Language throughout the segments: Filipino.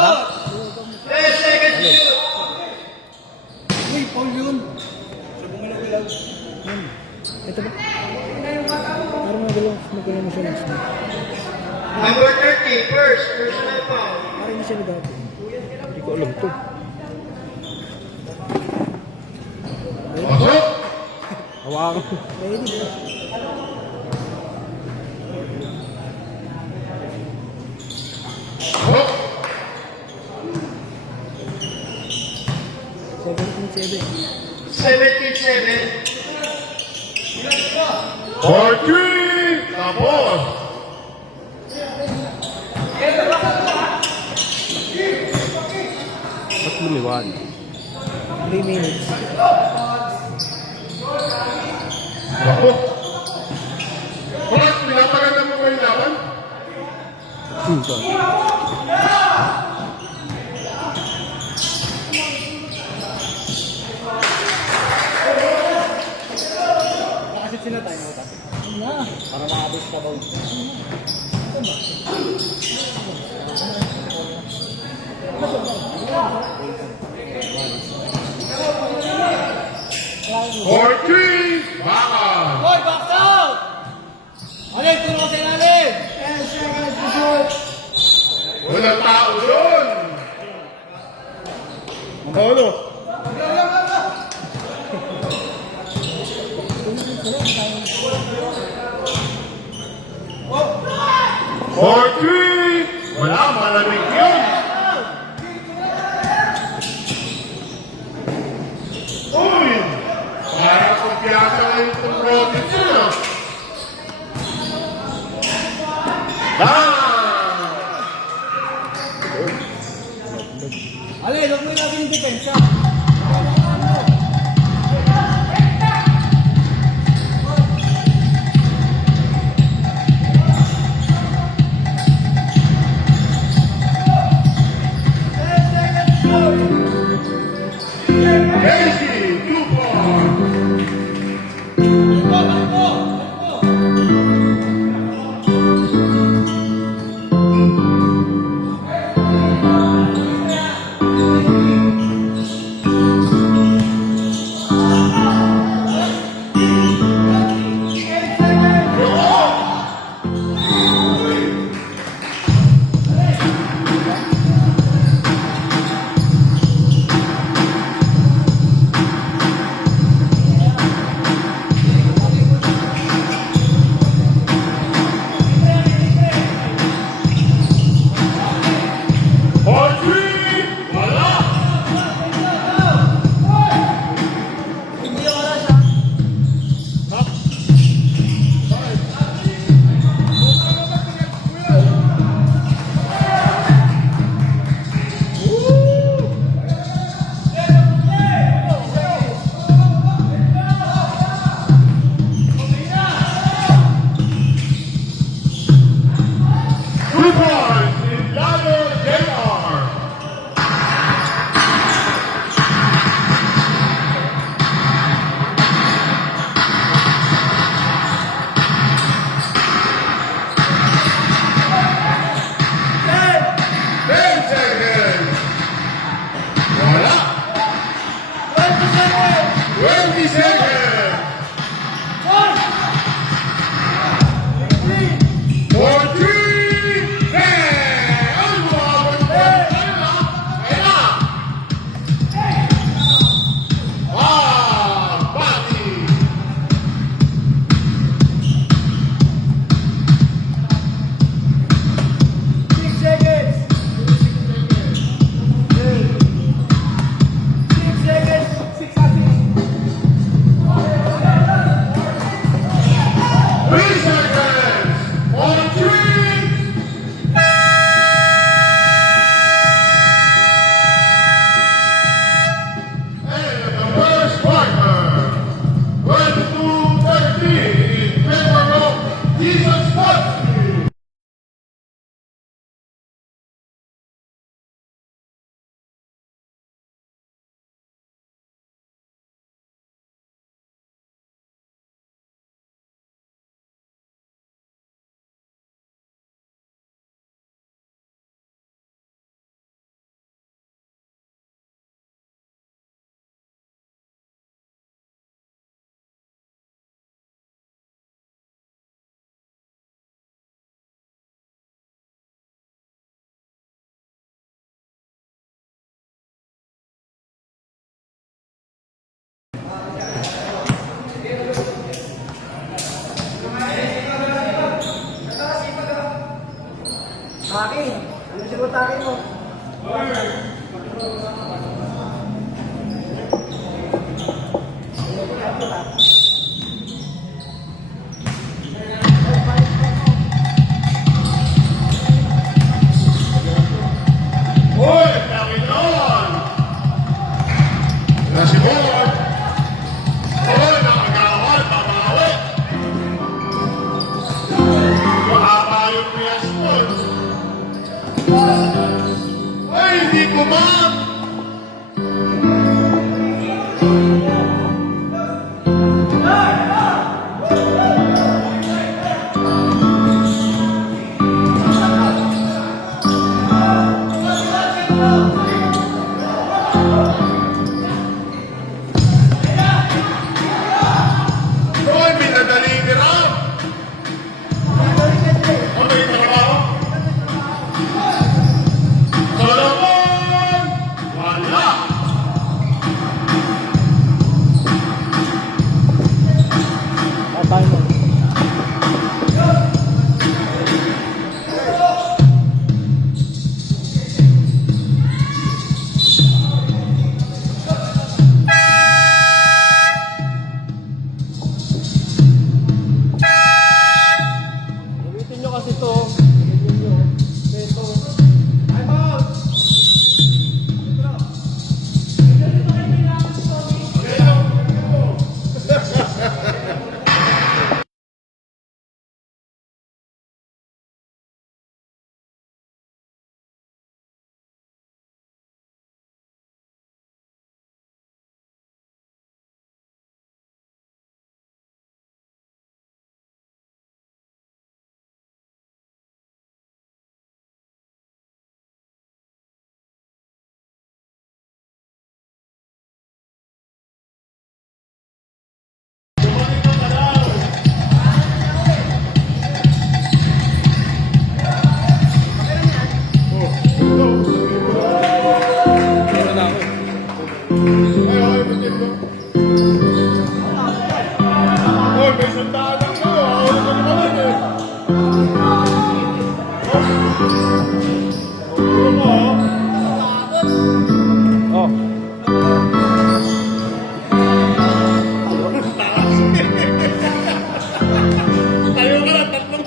10 seconds to shoot. Uy, Paul yun. Sa bumalaw-ilaw. Yan. Ito ba? Parang magalang mo siya next na. Number 30, first, personal foul. Parang hindi siya nag-ato. Hindi ko alam to. Pasok! Hawakan ko. Ready ba? Pasok! 77. 4-3! Tapos! Ba't lumiwan? 3 minutes. Ako! Boss, pinapaganda mo ba yung laban? Sorry. Nakasit sila tayo mo kasi. Para makabis ka ba? For 3! Baka! Hoy, box out! Alin, tulong ko sa ilalim! 10 seconds to shoot! Walang tao doon! Ang bawalo! For 3! Wala, malamig yun! Uy! Parang kumpiyansa na itong rocket yun ah! Alin, huwag mo natin yung depensa. Casey, 2 points! For 3! Wala! Two points in Lalo JR. Ten seconds. Wala. 20 seconds. 4-3. Akin. Ano sigot akin mo? Hoy, Panginoon! Nasimod! Hoy, nakagawan, babawi! Mahaba yung piyas mo. Hoy, hindi ko ma'am! Hoy, pinadali ni Ram! Ano yung trabaho? Solomon! Wala! Patay mo. Gamitin nyo kasi to. Gamitin nyo. Ito. Ay, ball! Meron na ako. Hoy, bitin mo. Hoy, may sandaan ako. Ako na naman eh. Oh. Tayo ka na, tatlong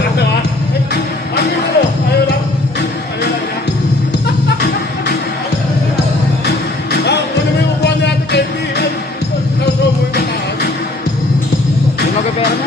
Ano ah? Ano ito? Ayaw lang. Ayaw lang yan. Ano mo yung upuan ni Ate Candy? Ikaw mo yung mataas. Yung magpapera mo?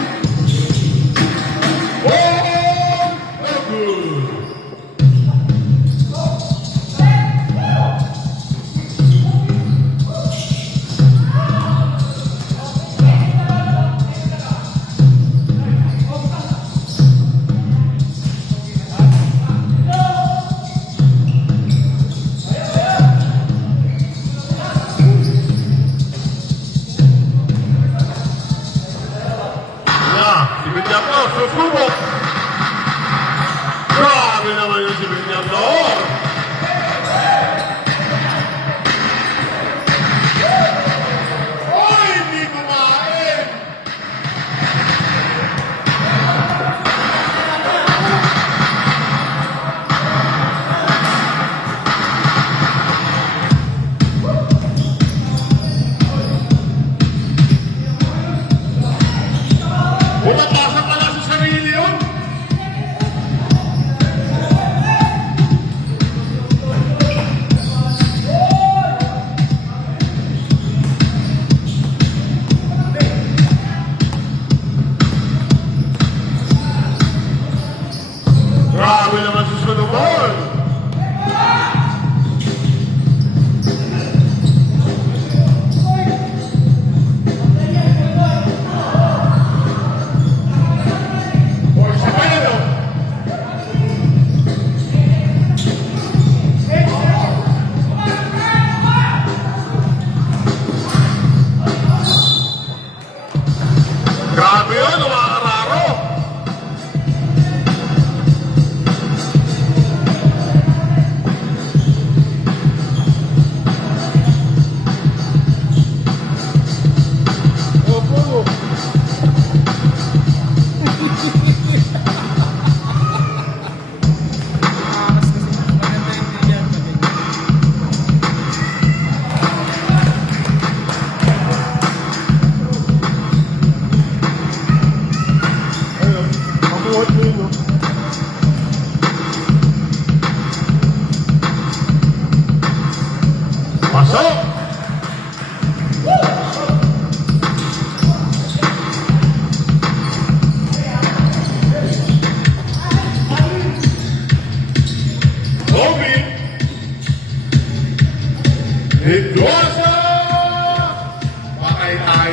Si Binyamor, susubok! Grabe naman yung si Binyamor! Oy, hindi kumain! Umapasa ka lang sa sarili,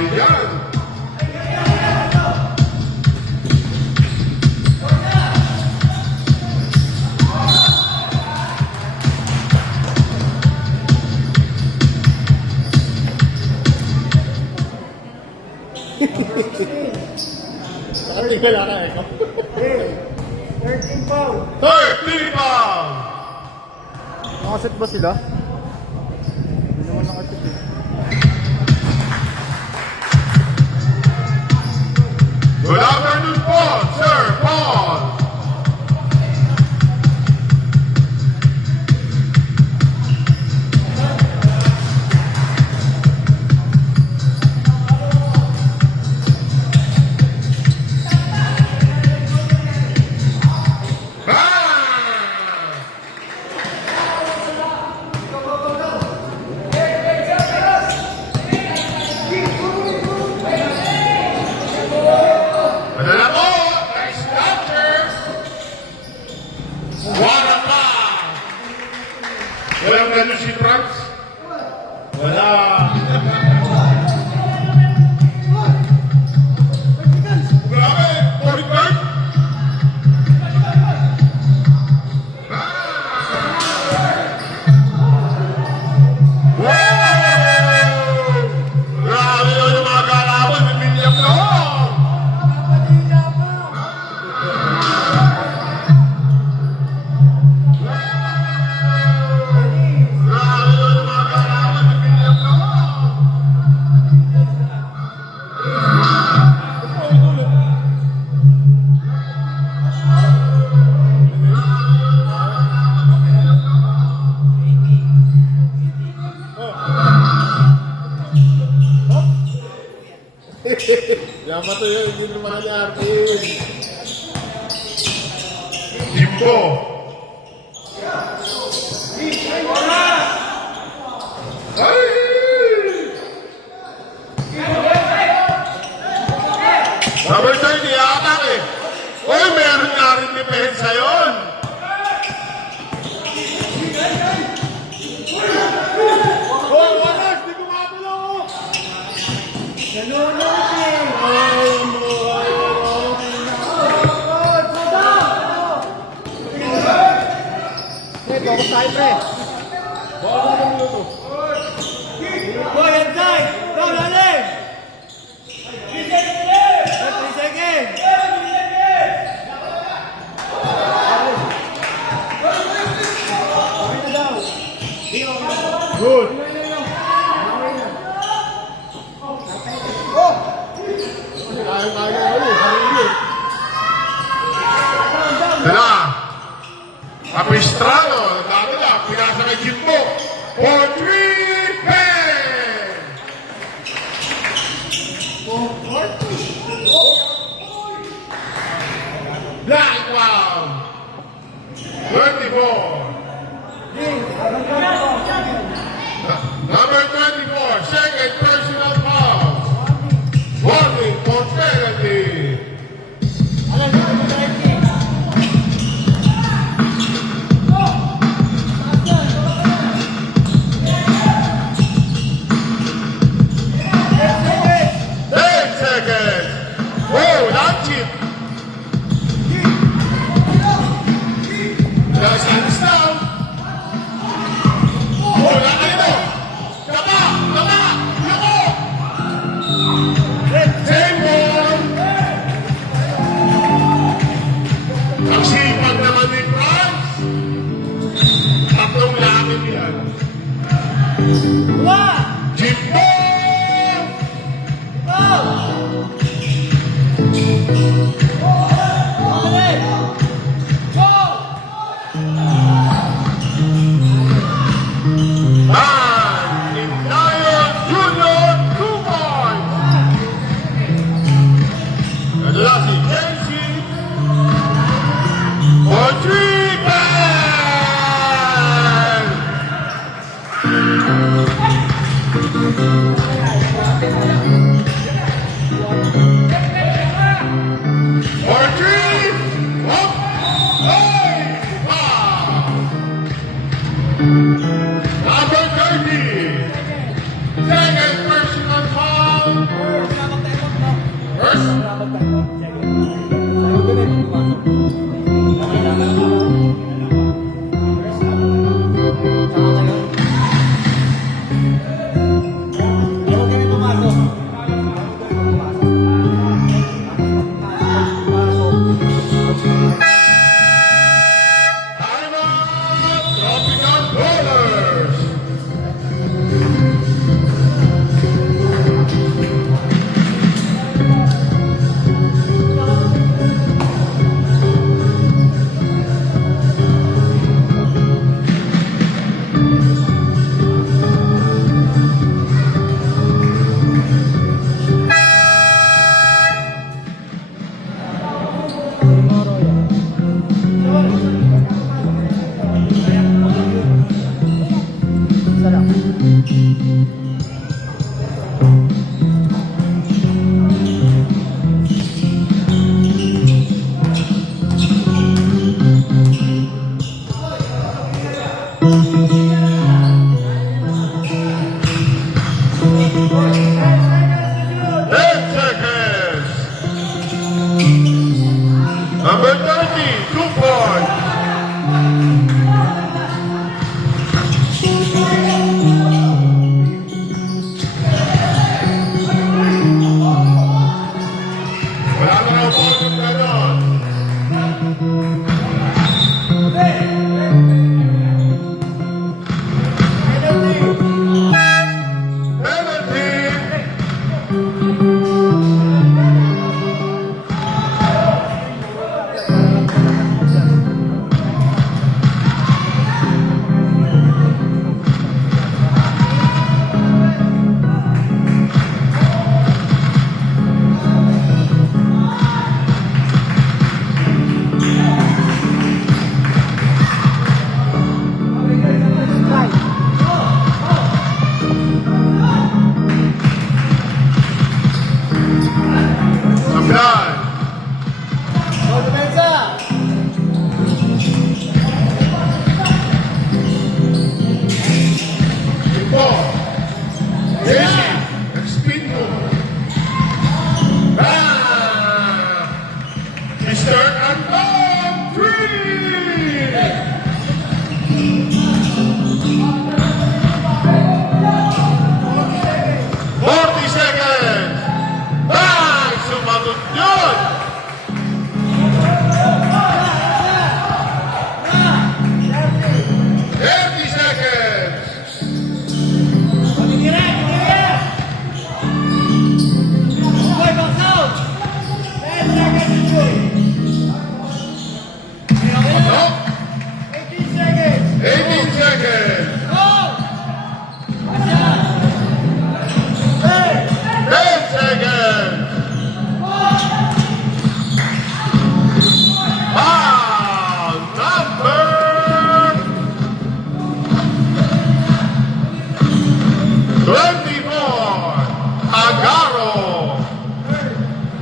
tayo dyan. Nakatingala ka, ikaw. 13 foul. 30 pound! Nakaset ba sila? Hindi naman nakaset eh. Good afternoon po, Sir Paul! Ano na po? Nice capture! Wala pa! Walang gano'n si Franz? Wala! Grabe! Point guard! Wow! Grabe yun yung mga galawan! May milyam na ako! Grabe yun yung mga galawan! May milyam na ako! Yan ba ito yun? Hindi naman nangyari yun. Jimbo! Ay! Number 30 yata eh. Uy, meron nga rin depensa yun. Oh, wakas! Di kumapalo! Nanonood eh. Ay, ang buhay ko. Pre, focus tayo, pre. Baka na ng minuto. Boy, inside! Go, lalim! 3 seconds! Good. Kaya ulit. Sarili. Dala! Capistrano! Dami na! Pinasa kay Jimbo! For 3 pen! Black wow! 24! Number 24, second personal foul. Warning for penalty.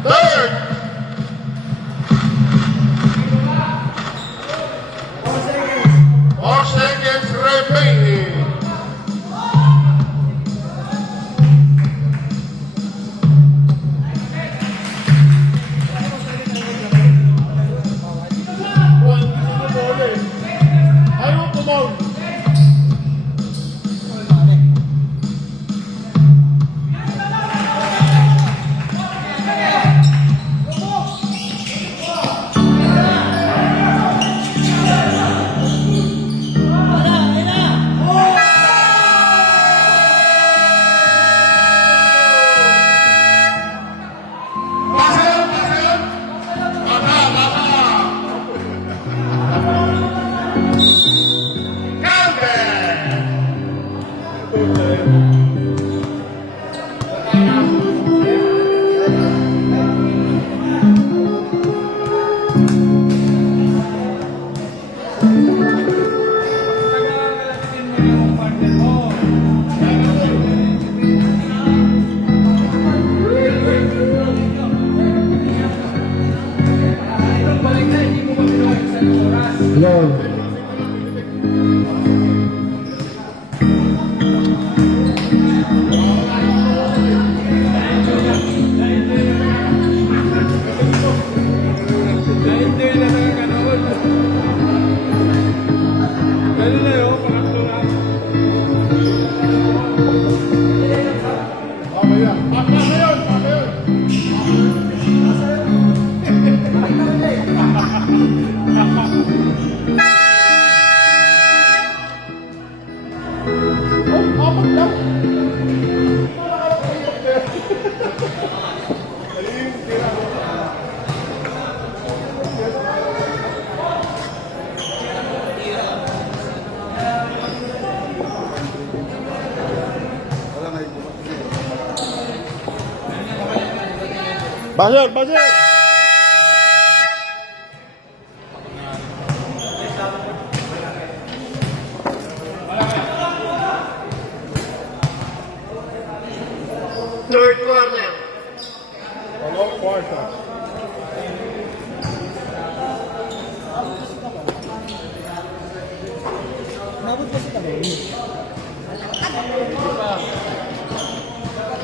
Third. 4 seconds remaining. Ayaw tumawag. Buzzer, buzzer! Third quarter. Hello, quarter.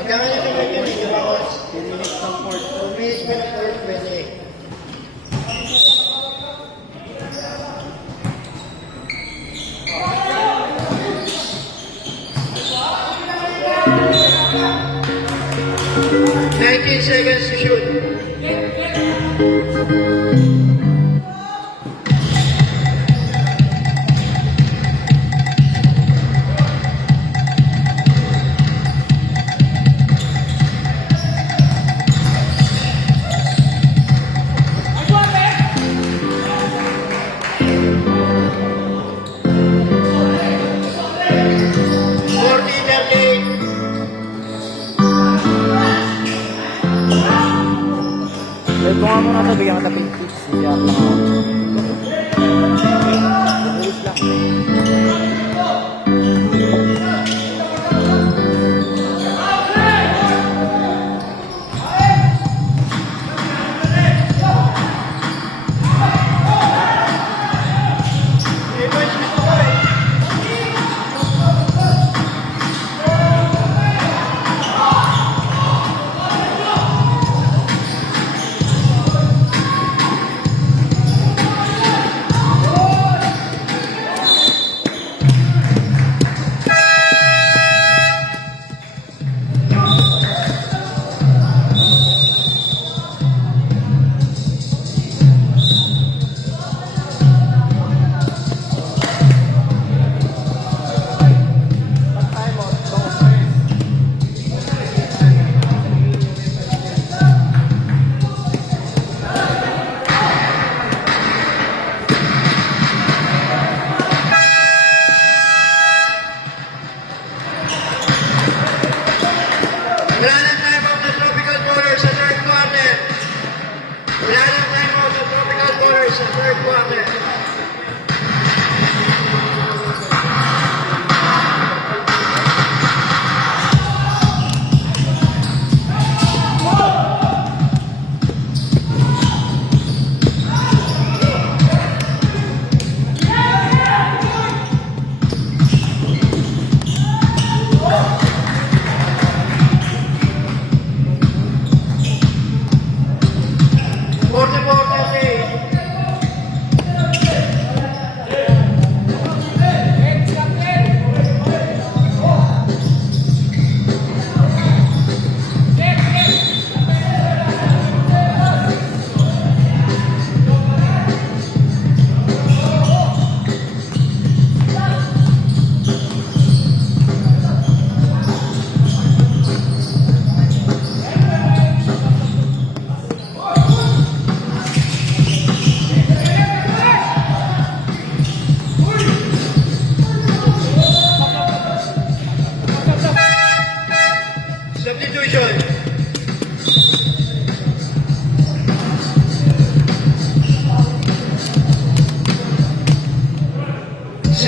Nagkakalala ka lang yun, di ba, coach? 10 minutes ng fourth. 2 minutes pa na fourth, pwede. Nineteen seconds to shoot. Ito nga muna ito, bigyan ka taping tips. Hindi ako lang ako. Bilis lang.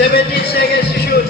17 seconds to shoot.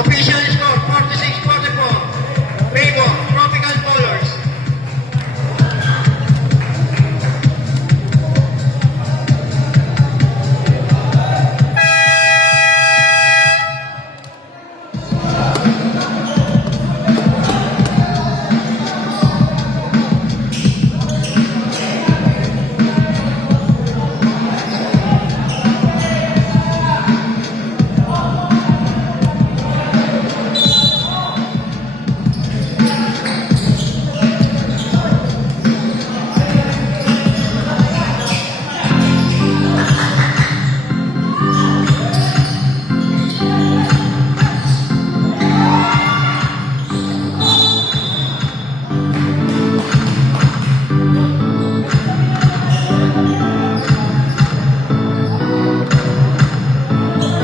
Official score 46-44. Favor Tropical Colors.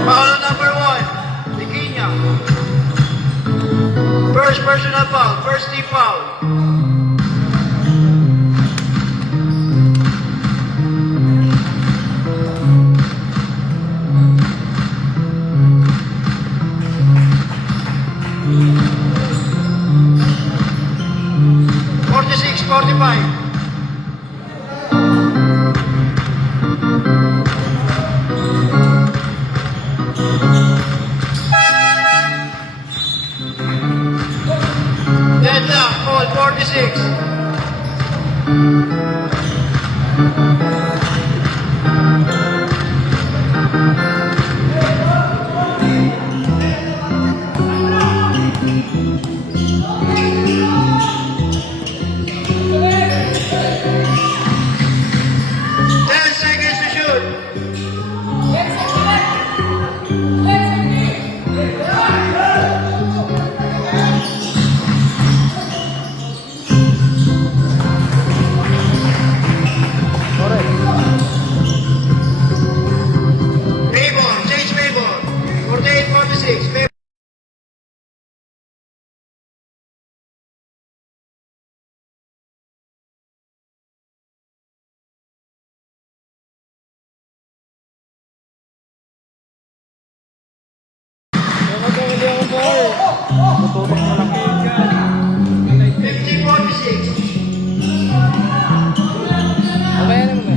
Foul number 1, Liquiña. First personal foul, first team foul. Forty-six, 45. Deadlock, call 46. Hindi ako boy. Tututok mo lang. 50-46. Mamaya naman ba?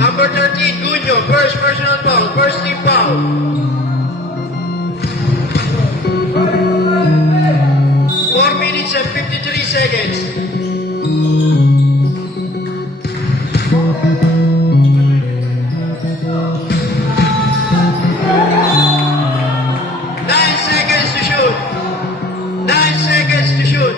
Number 13, Guño, first personal foul, first team foul. 4 minutes and 53 seconds. Nine seconds to shoot. 9 seconds to shoot.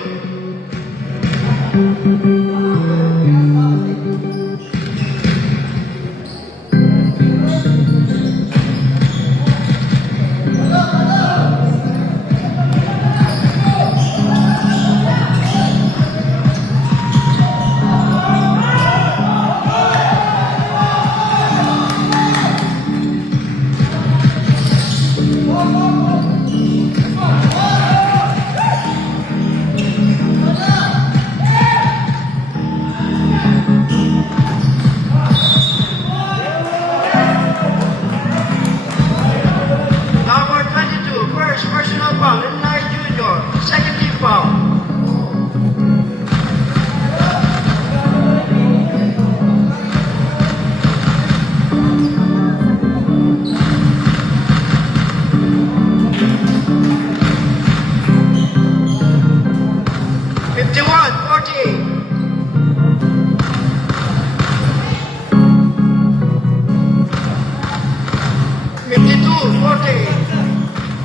40.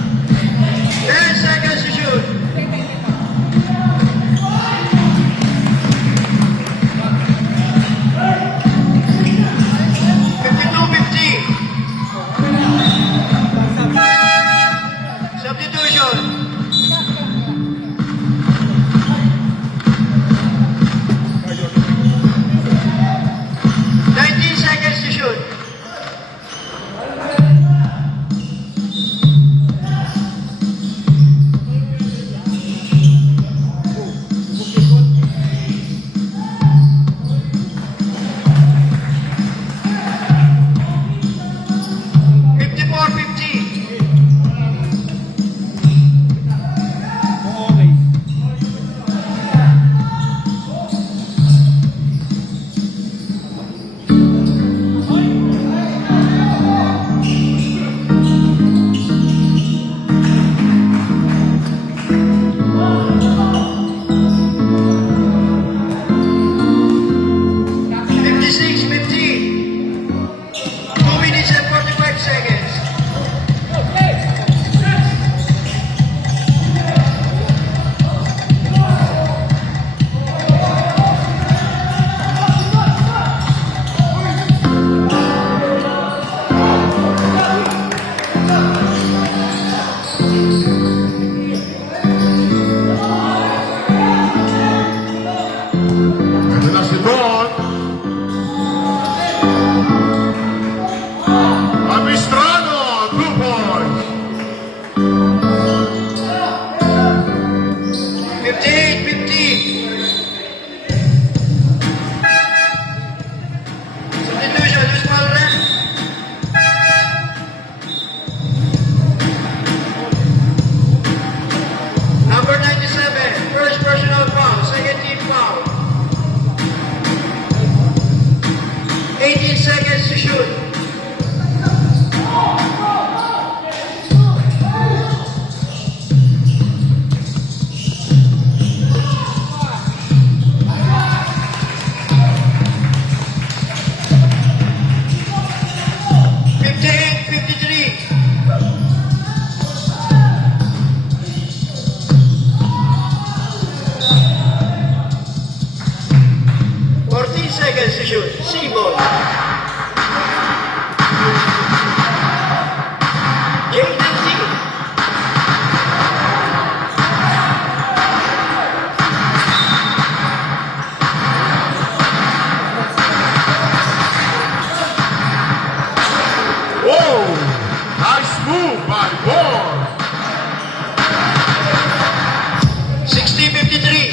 Ten seconds to shoot. Substitution. 19 seconds to shoot. Fifty-four, 50. Okay. Fifty-six, 50. 2 minutes and 45 seconds. Ito na si Don. Abistrano, 2 points. 58, 50. Substitution, who's foul left? Number 97, first personal foul, second team foul. 18 seconds to shoot. Fifty-eight, 53. Fourteen seconds to shoot. C-ball. Jaden C. Whoa! Nice move by Born. 60-53.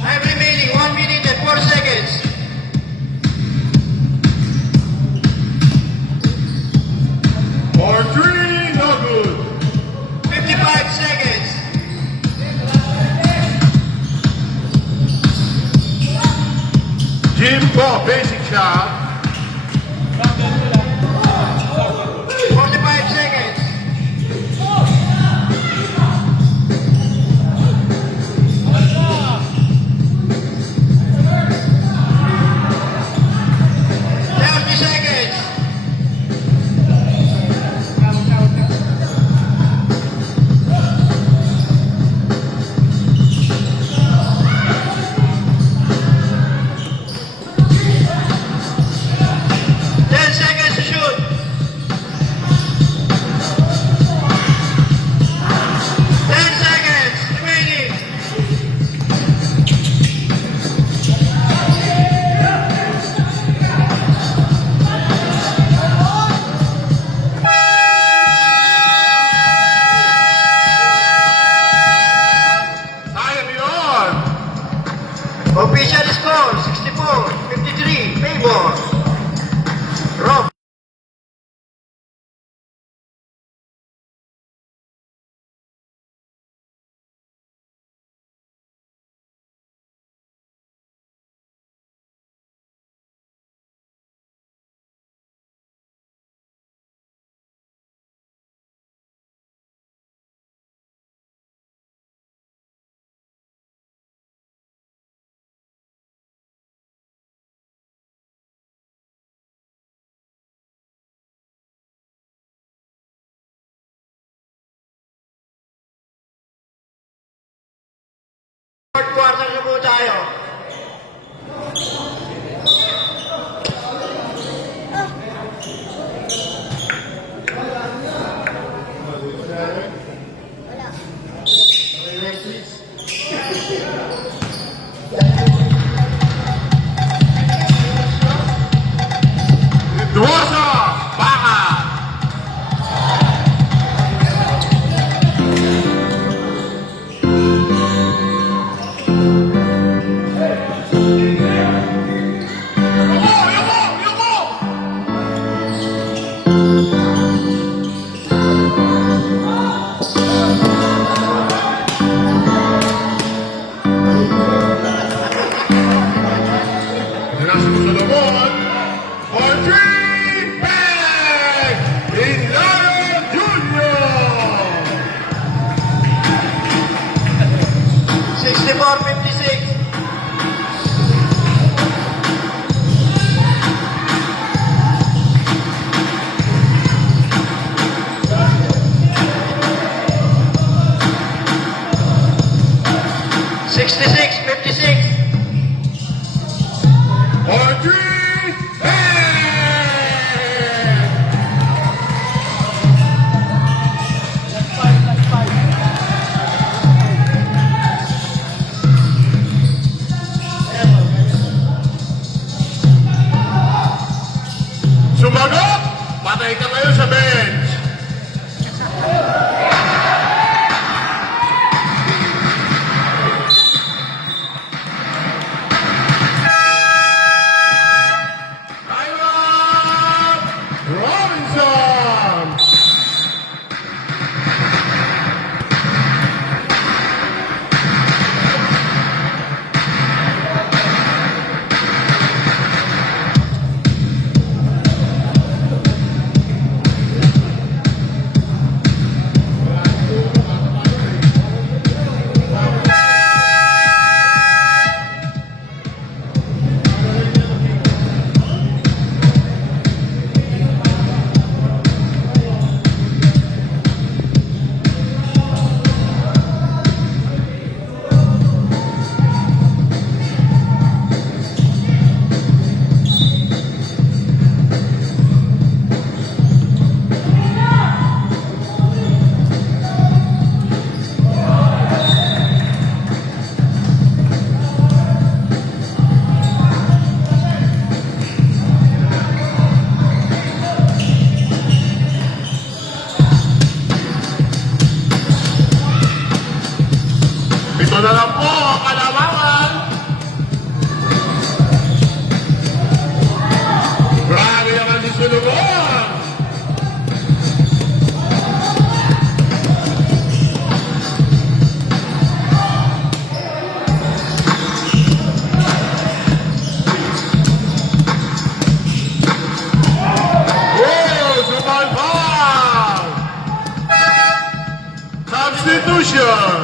Time remaining 1 minute and 4 seconds. For 3, no good. 55 seconds. Jim Paul, basic shot. 45 seconds. Seconds. tayo. Duwasa, baka. Junior! 64-56. Sixty-six, 56. Audrey Head! Sumagot! Patay ka ngayon sa bench! Time up! Robinson! Ito na lang po ang kalamangan. Grabe naman di sulugan. Oh, sumalpang! Substitution!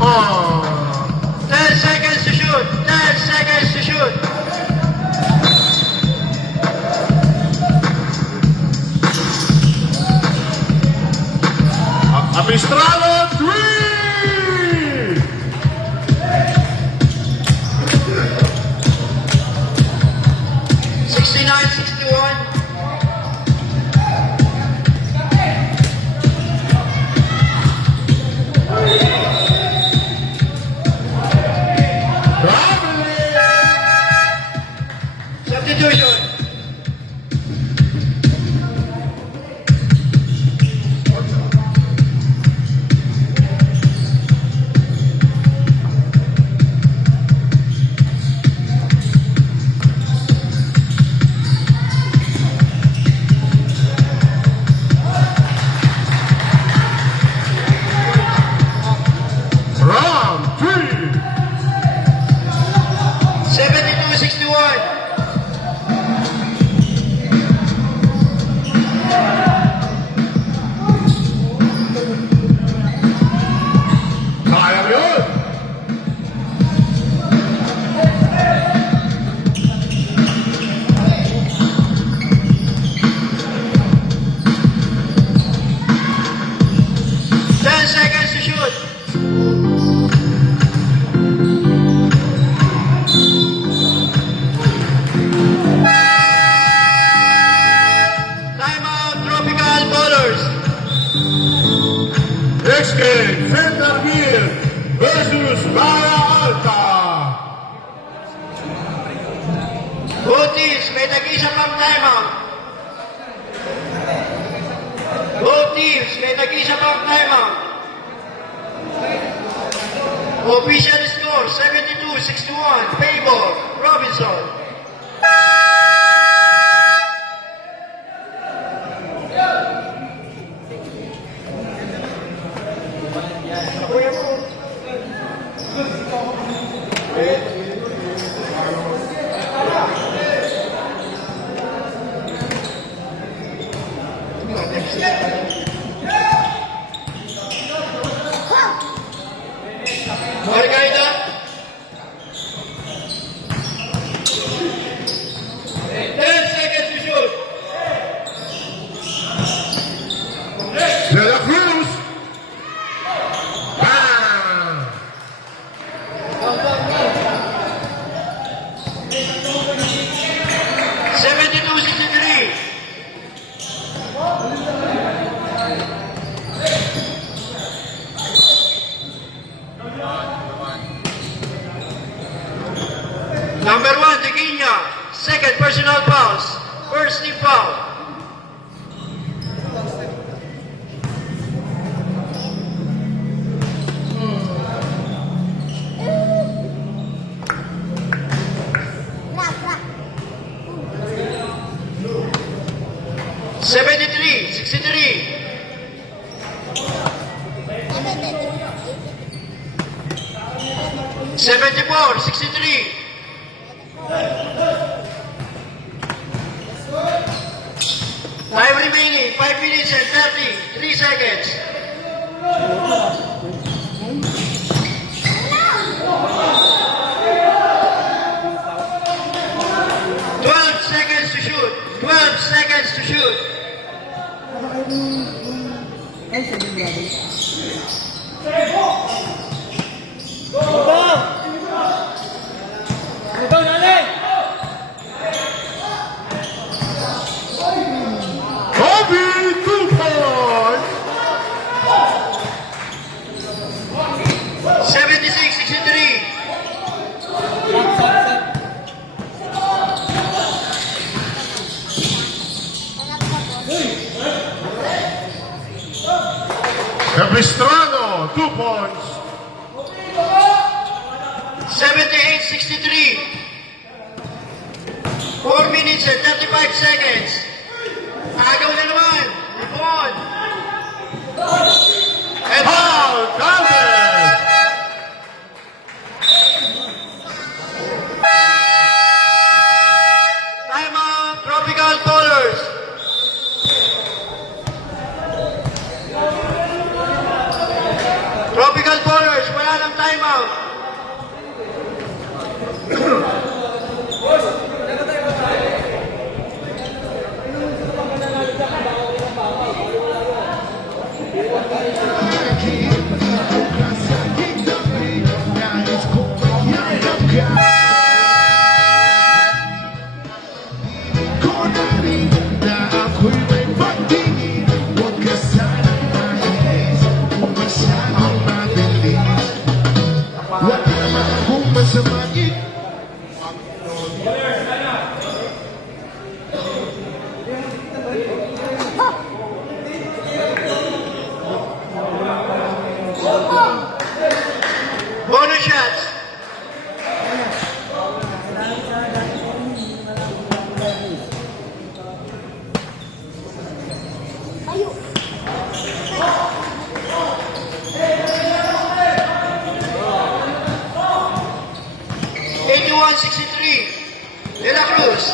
Oh. 10 seconds to shoot. 10 seconds to shoot. Apistralo 3! 69-61. Substitution. Round 3! 72-61. Escape Centerville versus Bara Alta. Both teams, may nag-isa pang timeout. Both teams, may nag-isa pang timeout. Official score, 72-61, favor, Robinson. Margarita. 10 seconds to shoot. De la Cruz. Bang! 72-63. Number 1, Tequina. Second personal fouls. First team foul. Rap, rap. 73-63. 74-63. Time remaining, 5 minutes and 33 seconds. Twelve seconds to shoot. 12 seconds to shoot. Ito, Nalin! Kobe 2 points. 76-63. Capistrano 2 points. 78-63. 4 minutes and 35 seconds. Agaw na naman. Ipon. And Foul counted. timeout, Tropical Colors. Tropical Colors, wala ng timeout. Bonus shots. Ayo. 81-63. De La Cruz.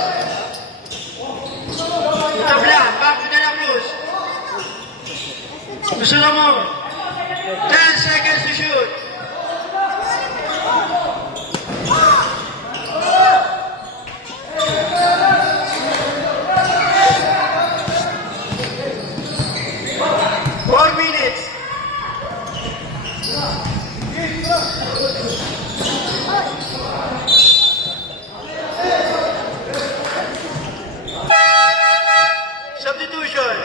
Tablan, back to De La Cruz. Gusto na mo. 10 seconds to shoot. Four minutes. Substitution.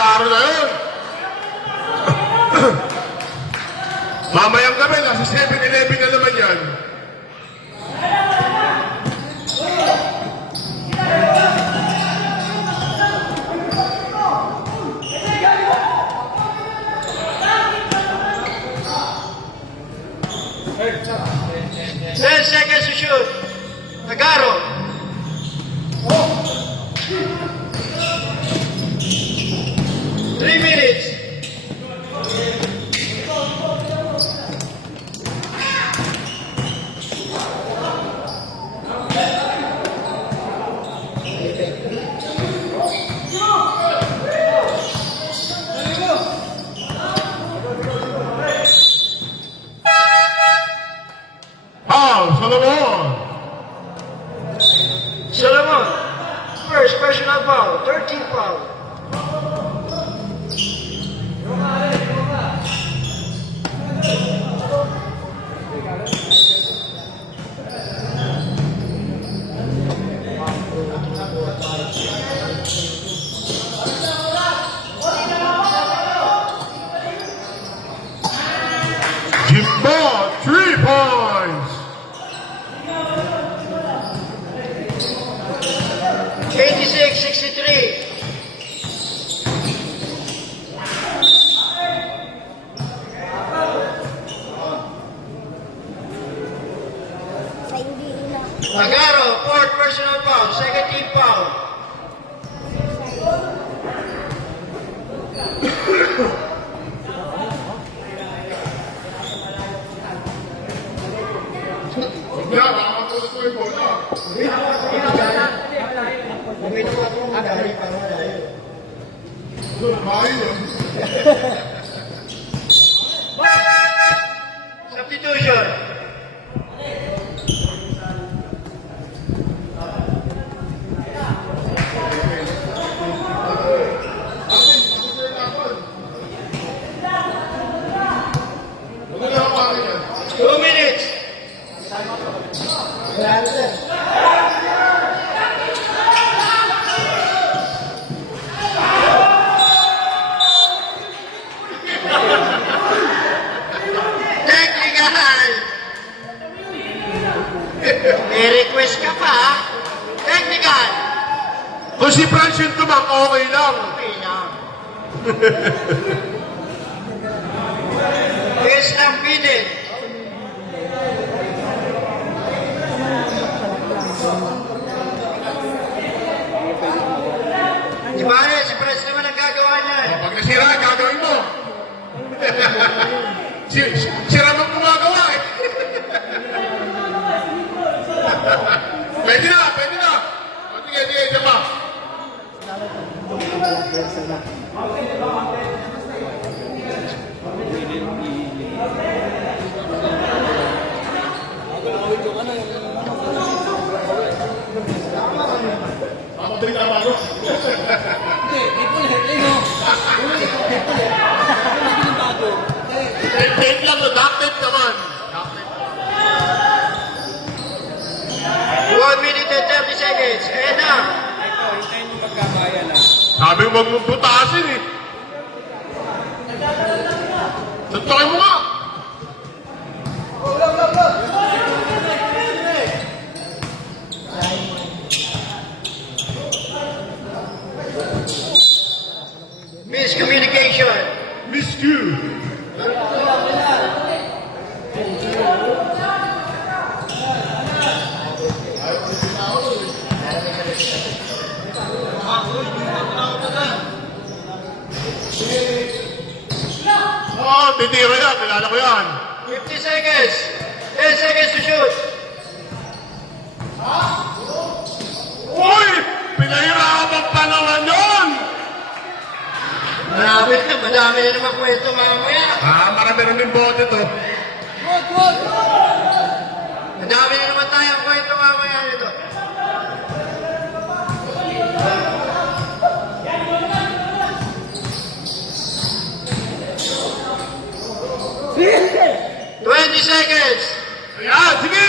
nag-aaral na yun. Mamayang gabi, nasa 7-Eleven na naman yan. Ten seconds to shoot. Nagaro. Three minutes. Solomon. Solomon. First personal foul. 13th foul. Jimbo, 3 points. 86-63. Sa hindi na. Nagaro. Fourth personal foul. Second team foul. Yan, nakakatuloy ko yung bola. Bahay yun. Substitution. Ano na ang pangin yan? 2 minutes. Technical. May request ka pa, ha? Technical. Kung si Franz yung tumang, okay lang. Okay na. Is unbeaten. Di ba, si Pres naman ang gagawa niya eh. Pag nasira, gagawin mo. Sira mo gumagawa eh. Pwede na, pwede na. O, sige, sige, sige pa. Ako din tama ko. Tape lang, duct tape naman. 1 minute and 30 seconds. Ayan na. Sabi mo, huwag mong butasin eh. Santokin mo nga. Miscommunication. Miscue. Oh, titira yan. Kilala ko yan. 50 seconds. 10 seconds to shoot. Uy! Pinahirapan pa naman yun! Madami na naman kwento mamaya. Marami-raming bote to. Madami na naman tayong kwento mamaya nito. Twenty seconds. Ayan, sige!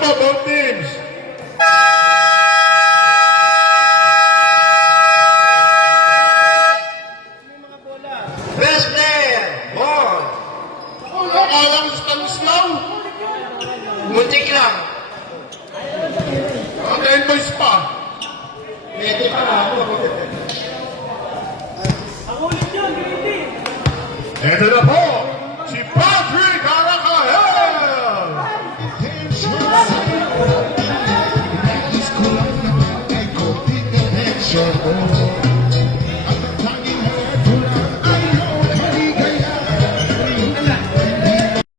po, both teams. Best player, ball. Wala ka lang slow. Muntik lang. Ang invoice pa. Pwede pa nga ako. Ito na po, si Patrick Aracahel. School, I go to the next show.